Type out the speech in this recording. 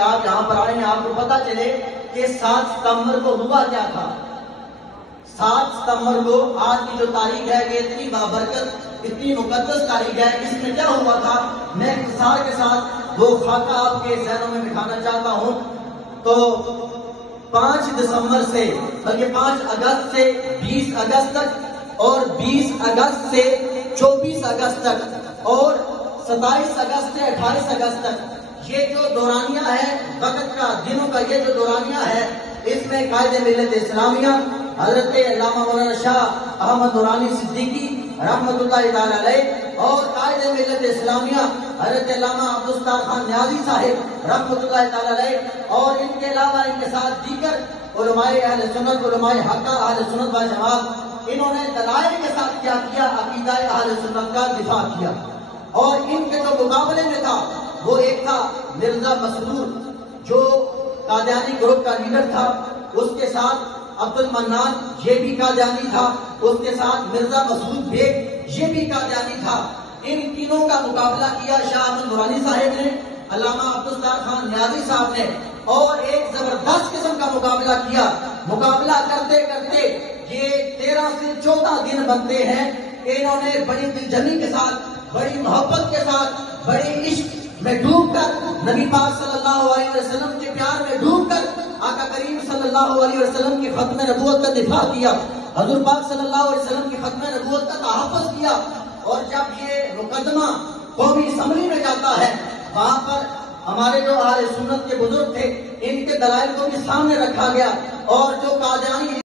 آپ یہاں پر آئے ہیں، آپ کو پتا چلے کہ 7 ستمبر کو ہوا کیا تھا۔ 7 ستمبر کو آج کی جو تاریخ ہے یہ اتنی بابرکت، اتنی مقدس تاریخ ہے، اس میں کیا ہوا تھا میں اختصار کے ساتھ وہ خاکہ آپ کے ذہنوں میں بٹھانا چاہتا ہوں۔ تو 5 دسمبر سے بلکہ 5 اگست سے 20 اگست تک اور 20 اگست سے 24 اگست تک اور 27 اگست سے 28 اگست تک یہ جو دورانیہ ہے وقت کا، دنوں کا یہ جو دورانیہ ہے، اس میں قائد ملت اسلامیہ حضرت علامہ مولانا شاہ احمد نورانی صدیقی رحمت اللہ تعالی علیہ اور قائد ملت اسلامیہ حضرت علامہ عبدالستار خان نیازی صاحب رحمت اللہ تعالی علیہ اور ان کے علاوہ ان کے ساتھ دیگر علماء اہل سنت، علماء حقہ اہل سنت و جماعت، انہوں نے دلائل کے ساتھ کیا کیا، عقیدہ اہل سنت کا دفاع کیا۔ اور ان کے جو مقابلے میں تھا وہ ایک تھا مرزا مسرور جو قادیانی گروپ کا لیڈر تھا، اس کے ساتھ عبد المنان یہ بھی قادیانی تھا، اس کے ساتھ مرزا مسعود بیگ یہ بھی قادیانی تھا۔ ان تینوں کا مقابلہ کیا شاہ احمد نورانی صاحب نے، علامہ عبدالستار خان نیازی صاحب نے، اور ایک زبردست قسم کا مقابلہ کیا۔ مقابلہ کرتے کرتے یہ 13 سے 14 دن بنتے ہیں۔ انہوں نے بڑی دلجمی کے ساتھ، بڑی محبت کے ساتھ، بڑی عشق میں ڈوب کر، نبی پاک صلی اللہ علیہ وسلم کے پیار میں ڈوب کر آقا کریم صلی اللہ علیہ وسلم کی ختم نبوت کا دفاع کیا، حضور پاک صلی اللہ علیہ وسلم کی ختم نبوت کا تحفظ کیا۔ اور جب یہ مقدمہ قومی اسمبلی میں جاتا ہے، وہاں پر ہمارے جو اہل سنت کے بزرگ تھے ان کے دلائل کو بھی سامنے رکھا گیا، اور جو قادیانی